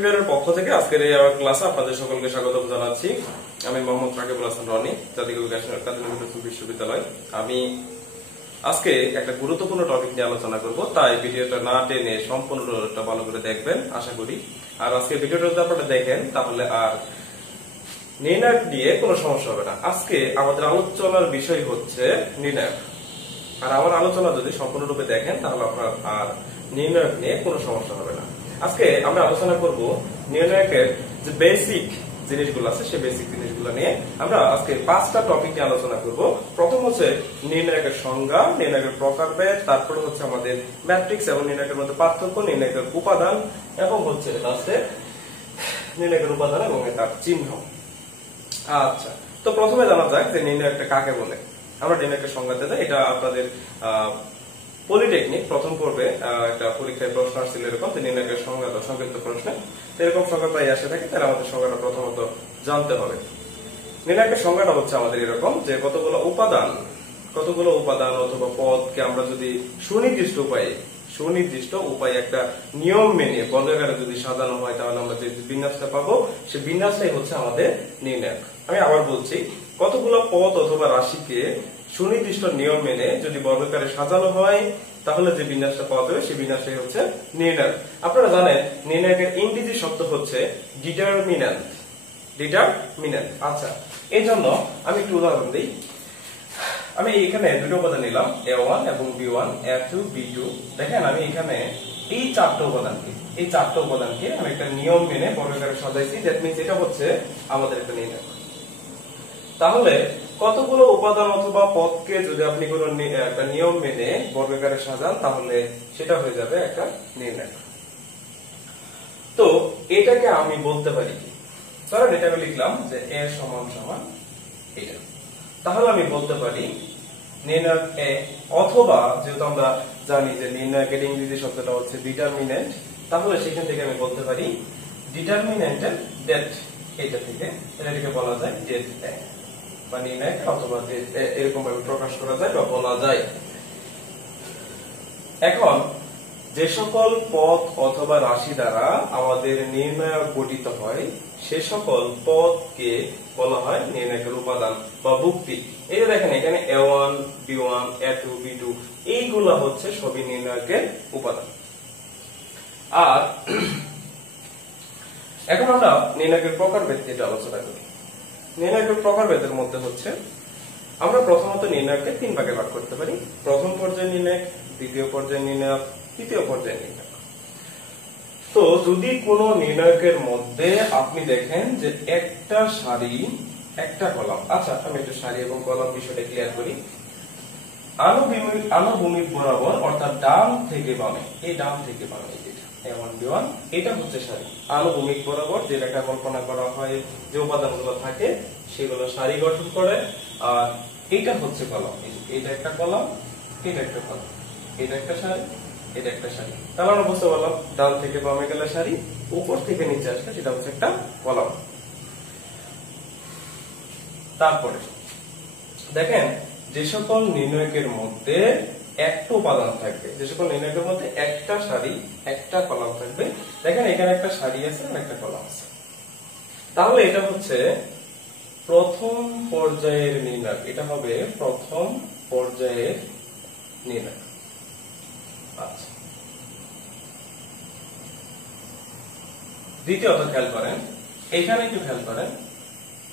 বিভাগের পক্ষ থেকে আজকের এই ক্লাসে আপনাদের সকলকে স্বাগত জানাচ্ছি। আমি মোহাম্মদ রাকিবুল হাসান রনি, জাতীয় বিশ্ববিদ্যালয়। আমি আজকে একটা গুরুত্বপূর্ণ টপিক নিয়ে আলোচনা করব, তাই ভিডিওটা না টেনে সম্পূর্ণটা ভালো করে দেখবেন আশা করি। আর আজকে ভিডিওটা যদি আপনারা দেখেন তাহলে আর নির্ণায়ক নিয়ে কোনো সমস্যা হবে না। আজকে আমাদের আলোচনার বিষয় হচ্ছে নির্ণায়ক, আর আমার আলোচনা যদি সম্পূর্ণরূপে দেখেন তাহলে আপনার আর নির্ণায়ক নিয়ে কোনো সমস্যা হবে না। আজকে আমরা আলোচনা করব নির্ণায়কের যে বেসিক জিনিসগুলো আছে, সেই বেসিক জিনিসগুলো নিয়ে আমরা আজকে 5টা টপিক নিয়ে আলোচনা করব। প্রথম হচ্ছে নির্ণায়কের সংজ্ঞা, নির্ণায়কের প্রকারভেদ, তারপরে হচ্ছে আমাদের ম্যাট্রিক্স এবং নির্ণায়কের মধ্যে পার্থক্য, নির্ণায়কের উপাদান এবং হচ্ছে লাস্টে নির্ণায়কের উপাদান এবং তার চিহ্ন। আচ্ছা, তো প্রথমে জানা যাক যে নির্ণায়কটা কাকে বলে। আমরা নির্ণায়কের সংজ্ঞা দিতে, এটা আপনাদের পলিটেকনিক প্রথম পর্বে একটা পরীক্ষায় প্রশ্ন আসছিল এরকম যে নির্ণায়কের সংজ্ঞা দাও সংক্ষিপ্ত প্রশ্নে। এরকম সংজ্ঞা প্রায় আসে থাকে, তাহলে আমাদের সংজ্ঞাটা প্রথমত জানতে হবে। নির্ণায়কের সংজ্ঞাটা হচ্ছে আমাদের এরকম যে কতগুলো উপাদান অথবা পদকে আমরা যদি সুনির্দিষ্ট উপায়ে একটা নিয়ম মেনে বর্গাকারে যদি সাজানো হয় তাহলে আমরা যে বিন্যাসটা পাবো সেই বিন্যাসটাই হচ্ছে আমাদের নির্ণায়ক। আমি আবার বলছি, কতগুলো পদ অথবা রাশিকে সুনির্দিষ্ট নিয়ম মেনে যদি বর্গাকারে সাজানো হয় তাহলে যে বিন্যাসটা পাওয়া যাবে সেই বিন্যাসটাই হচ্ছে নির্ণায়ক। আপনারা জানেন নির্ণায়কের ইংরেজি শব্দ হচ্ছে ডিটারমিন্যান্ট। আচ্ছা, এই জন্য আমি একটু উদাহরণ দিই। আমি এখানে দুটো উপাদান নিলাম, A1 এবং B1, A2 B2। দেখেন আমি এখানে এই চারটা উপাদানকে আমি একটা নিয়ম মেনে বর্গাকারে সাজাইছি। দ্যাট মিন্স এটা হচ্ছে আমাদের একটা নির্ণায়ক। তাহলে কতগুলো উপাদান অথবা পদকে যদি আপনি কোনো একটা নিয়ম মেনে বর্গাকারে সাজান তাহলে সেটা হয়ে যাবে একটা নির্ণায়ক। তো এটাকে আমি বলতে পারি কি, ধরেন এটাকে লিখলাম যে A সমান সমান এটা। তাহলে আমি বলতে পারি নির্ণায়ক A, অথবা যেহেতু আমরা জানি যে নির্ণায়কের ইংরেজি শব্দটা হচ্ছে ডিটারমিন্যান্ট, তাহলে সেখান থেকে আমি বলতে পারি ডিটারমিন্যান্টের ডেট, এটা থেকে এটাকে বলা যায় ডেট A বা নির্ণায়ক, অথবা এরকম ভাবে প্রকাশ করা যায় বা বলা যায়। এখন যে সকল পদ অথবা রাশি দ্বারা আমাদের নির্ণায়ক গঠিত হয় সে সকল পদকে বলা হয় নির্ণায়কের উপাদান বা ভুক্তি। এই যে দেখেন এখানে A1 B1 A2 B2 এইগুলা হচ্ছে সবই নির্ণায়কের উপাদান। আর এখন আমরা নির্ণায়কের প্রকারভেদ নিয়ে আলোচনা করি। নির্ণায়কের প্রকারভেদের মধ্যে হচ্ছে আমরা প্রথমত নির্ণায়ককে 3 ভাগে ভাগ করতে পারি। প্রথম পর্যায়ের নির্ণায়ক, দ্বিতীয় পর্যায়ের নির্ণায়ক, তৃতীয় পর্যায়ের নির্ণায়ক। তো যদি কোনো নির্ণায়কের মধ্যে আপনি দেখেন যে একটা সারি একটা কলাম, আচ্ছা আমি একটু সারি এবং কলাম বিষয়টা ক্লিয়ার করি। আনুভূমিক বরাবর অর্থাৎ ডান থেকে বামে, এই ডান থেকে বামে A1 B1 এটা হচ্ছে সারি। আনুভূমিক বরাবর যে রেখা কল্পনা করা হয়, যে উপাদানগুলো থাকে সেগুলো সারি গঠন করে। আর এটা হচ্ছে কলাম, এটা একটা কলাম, এটা একটা কলাম, এটা একটা সারি, এটা একটা সারি। তাহলে আমরা বুঝতে পারলাম ডান থেকে বামে গেলে সারি, উপর থেকে নিচে আসলে সেটা হচ্ছে একটা কলাম। তারপরে দেখেন যে সকল নির্ণায়কের মধ্যে একটা উপাদান থাকবে, যে সকল নির্ণায়কের মধ্যে একটা সারি একটা কলাম থাকবে, দেখেন এখানে একটা সারি আছে আর একটা কলাম আছে, তাহলে এটা হচ্ছে প্রথম পর্যায়ের নির্ণায়ক। এটা হবে প্রথম পর্যায়ের নির্ণায়ক। আচ্ছা, দ্বিতীয়ত খেয়াল করেন, এখানে একটু খেয়াল করেন,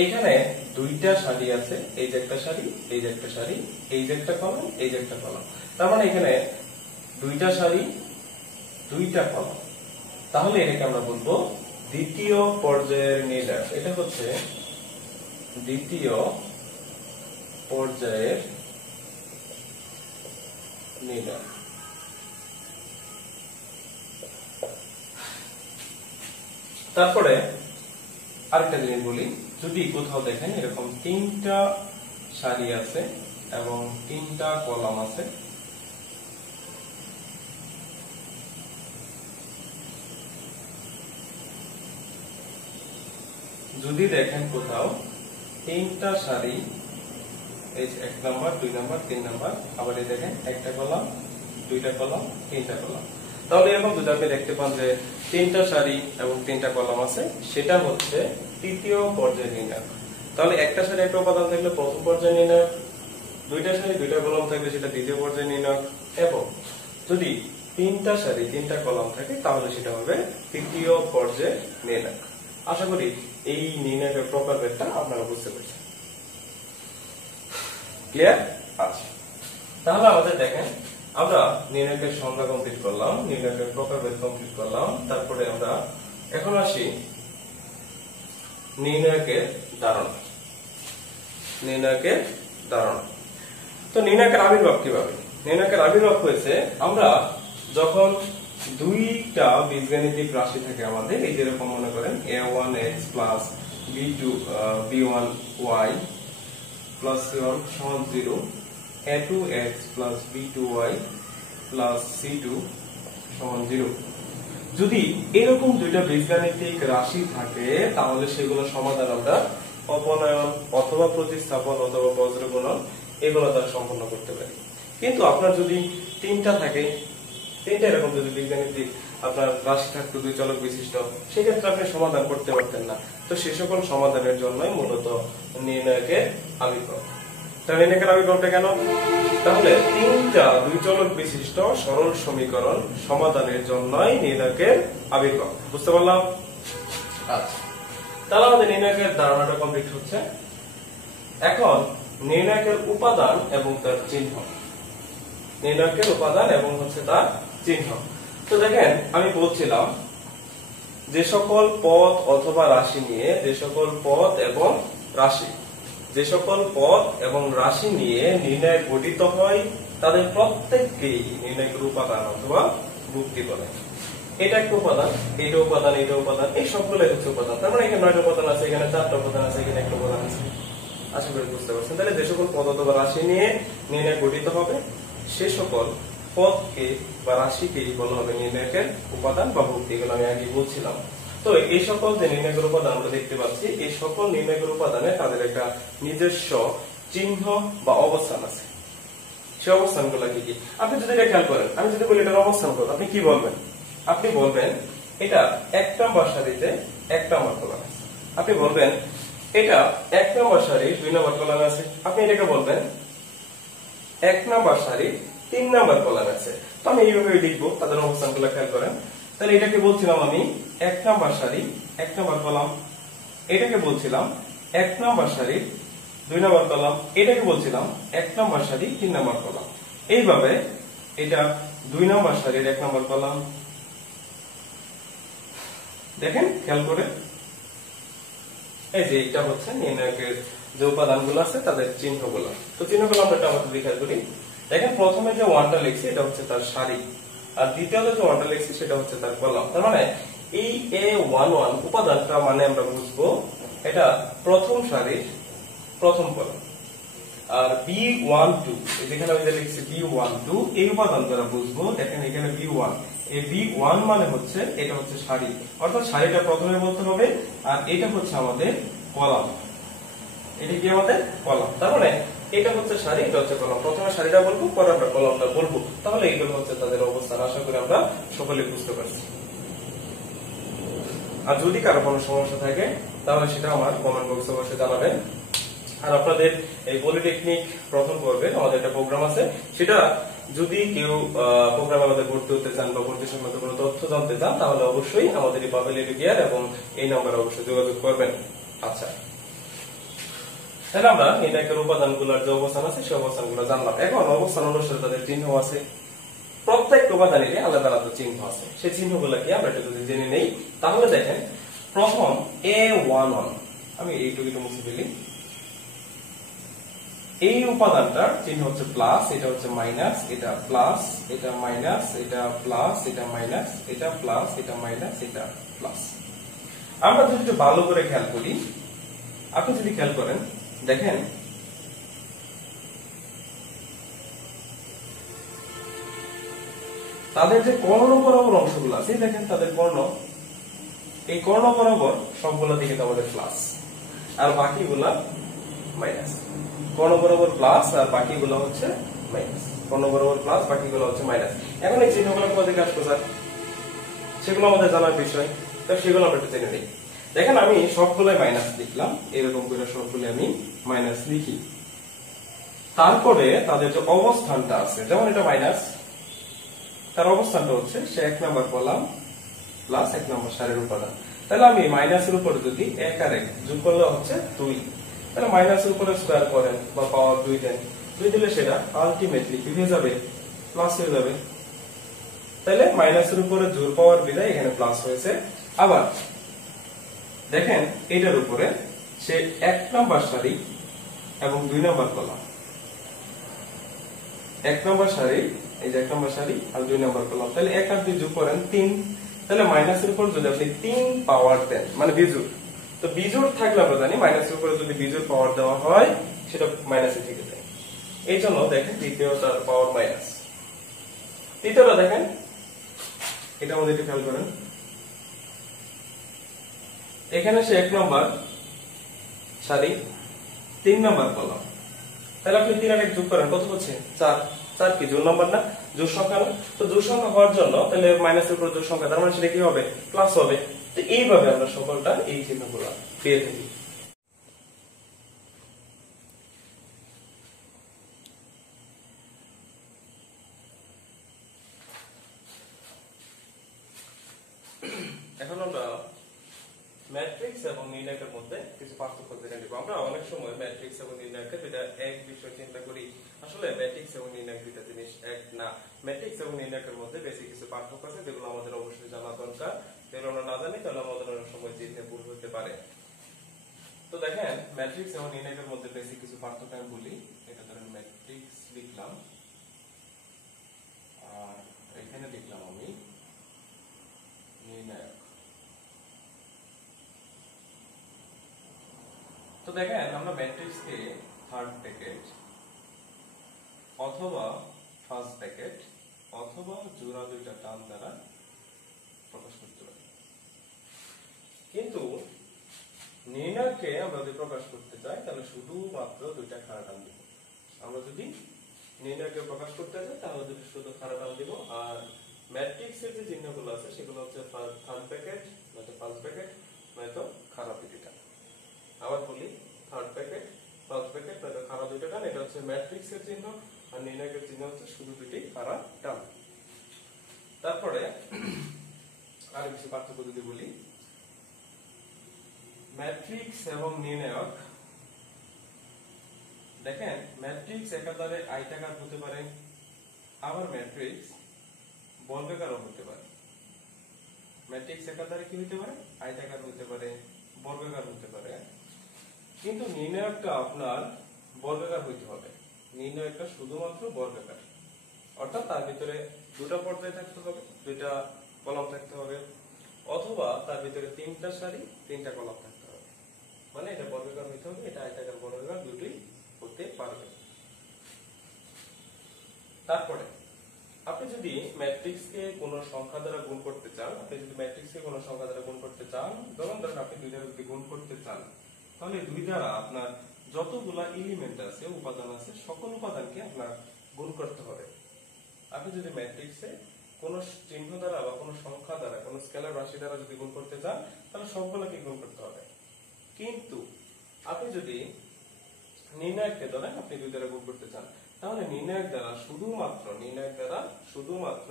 এইখানে দুইটা সারি আছে, এই যে একটা সারি, এই যে একটা সারি, এই যে একটা কলাম, এই যে একটা কলাম। তার মানে এখানে দুইটা সারি দুইটা কলাম, তাহলে এটাকে আমরা বলবো দ্বিতীয় পর্যায়ের নির্ণায়ক। এটা হচ্ছে দ্বিতীয় পর্যায়ের নির্ণায়ক। তারপরে আরেকটা জিনিস বলি, যদি কোথাও দেখেন এরকম 3টা সারি আছে এবং 3টা কলাম আছে, যদি দেখেন কোথাও 3টা সারি, এই 1 নাম্বার 2 নাম্বার 3 নাম্বার, আবার এই দেখেন একটা কলাম 2টা কলাম 3টা কলাম, তাহলে এরকম যদি আপনি দেখতে পান যে তিনটা সারি এবং তিনটা কলাম আছে, সেটা হচ্ছে তৃতীয় পর্যায় নির্ণায়ক। তাহলে একটা সারি একটা উপাদান থাকলে প্রথম পর্যায় নির্ণায়ক, দুইটা সারি দুইটা কলাম থাকলে সেটা দ্বিতীয় পর্যায় নির্ণায়ক, এবং যদি তিনটা সারি তিনটা কলাম থাকে তাহলে সেটা হবে তৃতীয় পর্যায় নির্ণায়ক। আশা করি এই নির্ণায়কের প্রকারভেদটা আপনারা বুঝতে পেরেছেন। ক্লিয়ার? আচ্ছা, তাহলে আমাদের দেখেন আমরা নির্ণায়কের সংজ্ঞা কমপ্লিট করলাম, নির্ণায়কের প্রকারভেদ কমপ্লিট করলাম, তারপরে আমরা এখন আসি নির্ণায়কের ধারণা। নির্ণায়কের ধারণা, তো নির্ণায়কের আবির্ভাব কিভাবে? নির্ণায়কের আবির্ভাব হয়েছে আমরা যখন দুইটা বীজগাণিতিক রাশি থাকে আমাদের, এই যেরকম মনে করেন a1x plus b1y plus c1 সমান 0, a2x plus b2y plus c2 সমান 0। যদি এরকম দুইটা বীজগাণিতিক রাশি থাকে তাহলে সেগুলো সমাধান আমরা অপনয়ন অথবা প্রতিস্থাপন অথবা বজ্রগুণন এগুলো দ্বারা সম্পন্ন করতে পারি। কিন্তু আপনার যদি তিনটা থাকে, তিনটা এরকম যদি বীজগাণিতিক আপনার রাশি থাকতো দুই চলক বিশিষ্ট, সেক্ষেত্রে আপনি সমাধান করতে পারতেন না। তো সে সকল সমাধানের জন্যই মূলত নির্ণায়কের আবির্ভাব। তাহলে নির্ণায়কের আবির্ভাবটা কেন? তাহলে তিনটা দুই চলক বিশিষ্ট সরল সমীকরণ সমাধানের জন্যই নির্ণায়কের আবির্ভাব। বুঝতে পারলাম? আচ্ছা, তাহলে আমাদের নির্ণায়কের ধারণাটা কমপ্লিট হচ্ছে। এখন নির্ণায়কের উপাদান এবং তার চিহ্ন। নির্ণায়কের উপাদান এবং হচ্ছে তার চিহ্ন। তো দেখেন আমি বলছিলাম যে সকল পদ অথবা রাশি নিয়ে, যে সকল পদ এবং রাশি, যে সকল পদ এবং রাশি নিয়ে নির্ণায়ক গঠিত হয় তাদের প্রত্যেককেই নির্ণায়কের উপাদান অথবা ভুক্তি বলে। এটা একটা উপাদান, এটা উপাদান, এটা উপাদান, এই সবগুলোই হচ্ছে উপাদান। তার মানে এখানে 9টা উপাদান আছে, এখানে 4টা উপাদান আছে, এখানে একটা উপাদান আছে। আশা করি বুঝতে পারছেন। তাহলে যে সকল পদ অথবা রাশি নিয়ে নির্ণায়ক গঠিত হবে সে সকল পদকে বা রাশিকেই বলা হবে নির্ণায়কের উপাদান বা ভুক্তি। এগুলো আমি আগে বলছিলাম। তো এই সকল যে নির্ণায়কের উপাদান আমরা দেখতে পাচ্ছি, এই সকল নির্ণায়কের উপাদানে তাদের একটা নিজস্ব চিহ্ন বা অবস্থান আছে। সে অবস্থানগুলো কি কি আপনি যদি এটা খেয়াল করেন, আমি যদি বলি এটার অবস্থান কত, আপনি কি বলবেন? আপনি বলবেন এটা 1 নম্বর সারিতে 1 নম্বর কলাম আছে। আপনি বলবেন এটা 1 নম্বর সারির 2 নম্বর কলাম আছে। আপনি এটাকে বলবেন 1 নম্বর সারির 3 নম্বর কলাম আছে। তো আমি এইভাবে লিখবো, তাদের অবস্থানগুলো খেয়াল করেন। তাহলে এটাকে বলছিলাম আমি 1 নম্বর সারি 1 নম্বর কলাম, এটাকে বলছিলাম 1 নম্বর সারি 2 নম্বর কলাম, এটাকে বলছিলাম 1 নম্বর সারি 3 নম্বর কলাম। এইভাবে এটা 2 নম্বর সারির 1 নম্বর কলাম। দেখেন খেয়াল করে, এই যে এটা হচ্ছে নির্ণায়কের যে উপাদানগুলো আছে তাদের চিহ্নগুলো। তো চিহ্নগুলো আমরা আমাদের খেয়াল করি। দেখেন প্রথমে যে 1টা লিখছি এটা হচ্ছে তার সারি, আর দ্বিতীয়তে যে 1টা লিখছি সেটা হচ্ছে তার কলাম। তার মানে এই A11 উপাদানটা মানে আমরা বুঝবো এটা প্রথম সারির প্রথম কলাম। আর B12 যেখানে আমি যে লিখছি B12 এই উপাদান দ্বারা বুঝবো। দেখেন এখানে B1, এই B1 মানে হচ্ছে এটা হচ্ছে সারি, অর্থাৎ সারিটা প্রথমে বলতে হবে, আর এটা হচ্ছে আমাদের কলাম। এটা কি আমাদের কলাম। তার মানে এটা হচ্ছে সারি, এটা হচ্ছে কলাম। প্রথমে সারিটা বলবো, পরে আমরা কলামটা বলবো। তাহলে এইগুলো হচ্ছে তাদের অবস্থান। আশা করি আমরা সকলে বুঝতে পারছি। আর যদি কারো কোনো সমস্যা থাকে তাহলে সেটা আমার কমেন্ট বক্সে অবশ্যই জানাবেন। আর আপনাদের এই পলিটেকনিক প্রথম পর্বে আমাদের একটা প্রোগ্রাম আছে, সেটা যদি কেউ প্রোগ্রামে আমাদের ভর্তি হতে চান বা ভর্তি সংক্রান্ত কোনো তথ্য জানতে চান তাহলে অবশ্যই আমাদের এই পাবেল এডুকেয়ার এবং এই নাম্বারে অবশ্যই যোগাযোগ করবেন। আচ্ছা, তাহলে আমরা নির্ণায়কের উপাদানগুলোর যে অবস্থান আছে সেই অবস্থানগুলো জানলাম। এখন অবস্থান অনুসারে তাদের চিহ্ন আছে, প্রত্যেক উপাদানেরই আলাদা আলাদা চিহ্ন আছে। সেই চিহ্নগুলো কি আমরা একটু যদি জেনে নেই তাহলে দেখেন প্রথম A11, আমি এইটুকু মুছে ফেলি। এই উপাদানটার চিহ্ন হচ্ছে প্লাস, এটা হচ্ছে মাইনাস, এটা প্লাস, এটা মাইনাস, এটা প্লাস, এটা মাইনাস, এটা প্লাস, এটা মাইনাস, এটা প্লাস। আমরা যদি একটু ভালো করে খেয়াল করি, আপনি যদি খেয়াল করেন দেখেন তাদের যে কর্ণ বরাবর অংশগুলো আছে, দেখেন তাদের কর্ণ, এই কর্ণ বরাবর সবগুলো দিকে আমাদের প্লাস আর বাকিগুলা মাইনাস। কর্ণ বরাবর প্লাস আর বাকিগুলো হচ্ছে মাইনাস, কর্ণ বরাবর প্লাস বাকিগুলো হচ্ছে মাইনাস। এখন এই চিহ্নগুলো কোথা থেকে আসবে স্যার? সেগুলো আমাদের জানার বিষয়, তো সেগুলো আমরা একটু জেনে নিই। দেখেন আমি সবগুলোই মাইনাস লিখলাম, এরকম করে সবগুলো আমি মাইনাস লিখি। তারপরে তাদের যে অবস্থানটা আছে, যেমন এটা মাইনাস, তার অবস্থানটা হচ্ছে সে 1 নাম্বার কলাম প্লাস 1 নাম্বার সারির উপাদান। তাহলে আমি মাইনাসের উপরে যদি 1 আর 1 যোগ করলে হচ্ছে 2, তাহলে মাইনাসের উপরে স্কয়ার করেন বা পাওয়ার 2 দেন, 2 দিলে সেটা আলটিমেটলি কি হয়ে যাবে, প্লাস হয়ে যাবে। তাহলে মাইনাসের উপরে জোর পাওয়ার বিধায় এখানে প্লাস হয়েছে। আবার দেখেন এটার উপরে সে 1 নাম্বার সারি এবং 2 নাম্বার কলাম, 1 নাম্বার সারি, এই যে 1 নাম্বার সারি আর 2 নাম্বার কলাম, তাহলে 1 আর 2 যোগ করেন 3, তাহলে মাইনাসের উপর যদি আপনি 3 পাওয়ার দেন মানে বিজোড়, তো বিজোড় থাকলে আমরা জানি মাইনাসের উপরে যদি বিজোড় পাওয়ার দেওয়া হয় সেটা মাইনাসে থেকে যায়। এই জন্য দেখেন দ্বিতীয়টার পাওয়ার মাইনাস। তৃতীয়টা দেখেন, এটা আমাদের একটু খেয়াল করেন, এখানে সে 1 নাম্বার সারি 3 নাম্বার কলাম, তাহলে আপনি 3 আর 1 যোগ করেন কত হচ্ছে 4, 4 কি জোড় নাম্বার না, জোড় সংখ্যা না, তো জোড় সংখ্যা হওয়ার জন্য তাহলে মাইনাসের উপর জোড় সংখ্যা, তার মানে সেটা কি হবে, প্লাস হবে। তো এইভাবে আমরা সকলটা এই চিহ্নগুলো পেয়ে থাকি। এখন আমরা ম্যাট্রিক্স এবং নির্ণায়কের মধ্যে কিছু পার্থক্য জেনে নিব। আমরা অনেক সময় ম্যাট্রিক্স এবং নির্ণায়কের দুইটা এক বিষয় চিন্তা করি, আসলে ম্যাট্রিক্স এবং নির্ণায়ক দুইটা জিনিস এক না। ম্যাট্রিক্স এবং নির্ণায়কের মধ্যে বেশি কিছু পার্থক্য আছে যেগুলো আমাদের অবশ্যই জানা দরকার। যেগুলো আমরা না জানি তাহলে আমাদের অনেক সময় চিন্তা ভুল হতে পারে। তো দেখেন ম্যাট্রিক্স এবং নির্ণায়কের মধ্যে বেশি কিছু পার্থক্য আমি বলি। এটা ধরেন ম্যাট্রিক্স লিখলাম আর এখানে লিখলাম আমি নির্ণায়ক। তো দেখেন আমরা ম্যাট্রিক্সকে থার্ড ব্র্যাকেট অথবা ফার্স্ট ব্র্যাকেট অথবা জোড়া দুইটা টান দ্বারা প্রকাশ করতে পারি, কিন্তু নির্ণায়ককে আমরা যদি প্রকাশ করতে চাই তাহলে শুধুমাত্র দুইটা খাড়া টান দিব। আমরা যদি নির্ণায়ককে প্রকাশ করতে চাই তাহলে দুটো শুধু খাড়া টান দিব। আর ম্যাট্রিক্সের যে চিহ্নগুলো আছে সেগুলো হচ্ছে থার্ড ব্র্যাকেট নয়তো ফার্স্ট ব্র্যাকেট নয়তো খাড়া দুইটা টান। আবার বলি, থার্ড ব্র্যাকেট ফার্স্ট ব্র্যাকেট নয়তো খাড়া দুইটা টান, এটা হচ্ছে ম্যাট্রিক্সের চিহ্ন। আর নির্ণায়কের চিহ্ন হচ্ছে শুধু দুটি খাড়া টান। তারপরে আর কিছু পার্থক্য যদি বলি, ম্যাট্রিক্স এবং নির্ণায়ক, দেখেন ম্যাট্রিক্স একাধারে আয়তাকার হতে পারে, আবার ম্যাট্রিক্স বর্গাকারও হতে পারে। ম্যাট্রিক্স একাধারে কি হতে পারে, আয়তাকার হতে পারে, বর্গাকার হতে পারে, কিন্তু নির্ণায়কটা আপনার বর্গাকার হইতে হবে। নির্ণায়কটা শুধুমাত্র বর্গাকার, অর্থাৎ তার ভিতরে দুটো পর্যায় থাকতে হবে, দুইটা কলাম থাকতে হবে, অথবা তার ভিতরে 3টা সারি 3টা কলাম থাকতে হবে। মানে এটা বর্গাকার হইতে হবে, এটা আয়তাকার বর্গাকার দুটোই হতে পারবে। তারপরে আপনি যদি ম্যাট্রিক্সকে কোনো সংখ্যা দ্বারা গুণ করতে চান, ধরুন আপনি 2 দ্বারা যদি গুণ করতে চান, তাহলে 2 দ্বারা আপনার যতগুলা এলিমেন্ট আছে, উপাদান আছে, সকল উপাদানকে আপনার গুণ করতে হবে। আপনি যদি ম্যাট্রিক্সে কোনো চিহ্ন দ্বারা বা কোনো সংখ্যা দ্বারা, কোনো স্কেলার রাশি দ্বারা যদি গুণ করতে চান তাহলে সবগুলোকে গুণ করতে হবে। কিন্তু আপনি যদি নির্ণায়ককে ধরেন আপনি 2 দ্বারা গুণ করতে চান, তাহলে নির্ণায়ক দ্বারা শুধুমাত্র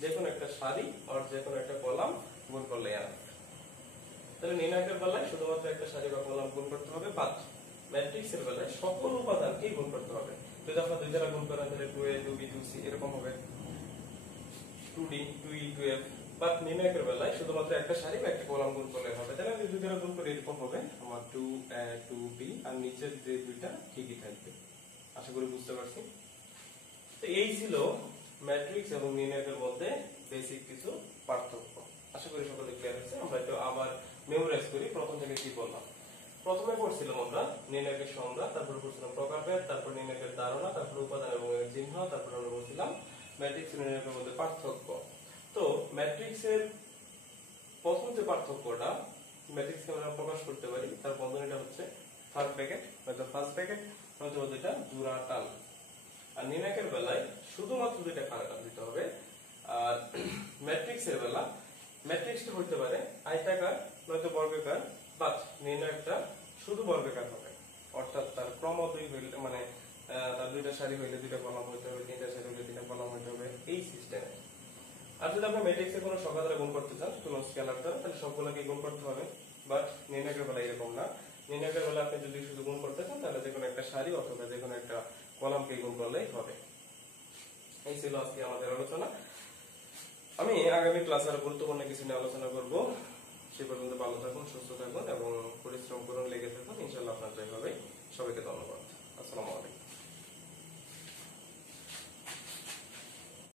যে কোনো একটা সারি আর যে কোনো একটা কলাম গুণ করলেই হবে। তাহলে নির্ণায়কের বেলায় শুধুমাত্র একটা সারি বা কলাম গুণ করতে হবে, বাট ম্যাট্রিক্সের বেলায় সকল উপাদানকে গুণ করতে হবে। যদি আপনারা 2 দ্বারা গুণ করেন তাহলে 2a 2b 2c এরকম হবে, 2d 2e 2f। বাট নির্ণায়কের বেলায় শুধুমাত্র একটা সারি বা একটা কলাম গুণ করলে হবে। তাহলে আমি 2 দ্বারা গুণ করে এরকম হবে আমার 2a 2b, আর নিচের যে দুইটা ঠিকই থাকবে। আশা করি বুঝতে পারছি। তো এই ছিল ম্যাট্রিক্স এবং নির্ণায়কের মধ্যে বেসিক কিছু পার্থক্য। আশা করি সকলে ক্লিয়ার হয়েছে। আমরা একটু আবার মেমোরাইজ করি। প্রথম থেকে কি বললাম? প্রথমে পড়ছিলাম আমরা নির্ণায়কের সংজ্ঞা, তারপরে পড়ছিলাম প্রকারভেদ, তারপর নির্ণায়কের ধারণা, তারপর উপাদান এবং এর চিহ্ন, তারপর আমরা বলছিলাম ম্যাট্রিক্স এবং নির্ণায়কের মধ্যে পার্থক্য। তো ম্যাট্রিক্সের প্রথম যে পার্থক্যটা, ম্যাট্রিক্সকে আমরা প্রকাশ করতে পারি তার বন্ধনীটা হচ্ছে থার্ড ব্র্যাকেট নয়তো ফার্স্ট ব্র্যাকেট নয়তো দুইটা জোড়া টান। আর নির্ণায়কের বেলায় শুধুমাত্র দুইটা খাড়া টান দিতে হবে। আর ম্যাট্রিক্সের বেলা ম্যাট্রিক্সটা হইতে পারে আয়তাকার নয়তো বর্গাকার, বাট নির্ণয়টা শুধু বর্গাকার হবে। অর্থাৎ তার ক্রম দুই হইলে মানে তার দুইটা সারি হইলে দুইটা কলাম হইতে হবে, তিনটা সারি হইলে তিনটা কলাম হইতে হবে, এই সিস্টেমে। আর যদি আপনি ম্যাট্রিক্সে কোনো সংখ্যা দ্বারা গুণ করতে চান, কোনো স্কেলার দ্বারা, তাহলে সবগুলোকে গুণ করতে হবে। বাট নির্ণয়কের বেলা এরকম না। নির্ণয়কের বেলা আপনি যদি শুধু গুণ করতে চান, তাহলে যে কোনো একটা সারি অথবা যে কোনো একটা কলামকে গুণ করলেই হবে। এই ছিল আজকে আমাদের আলোচনা। আমি আগামী ক্লাসে আরো গুরুত্বপূর্ণ কিছু নিয়ে আলোচনা করব। সে পর্যন্ত ভালো থাকুন, সুস্থ থাকুন এবং পরিশ্রম করুন, লেগে থাকুন। ইনশাআল্লাহ আপনার জয় হবে। সবাইকে ধন্যবাদ। আসসালামু আলাইকুম।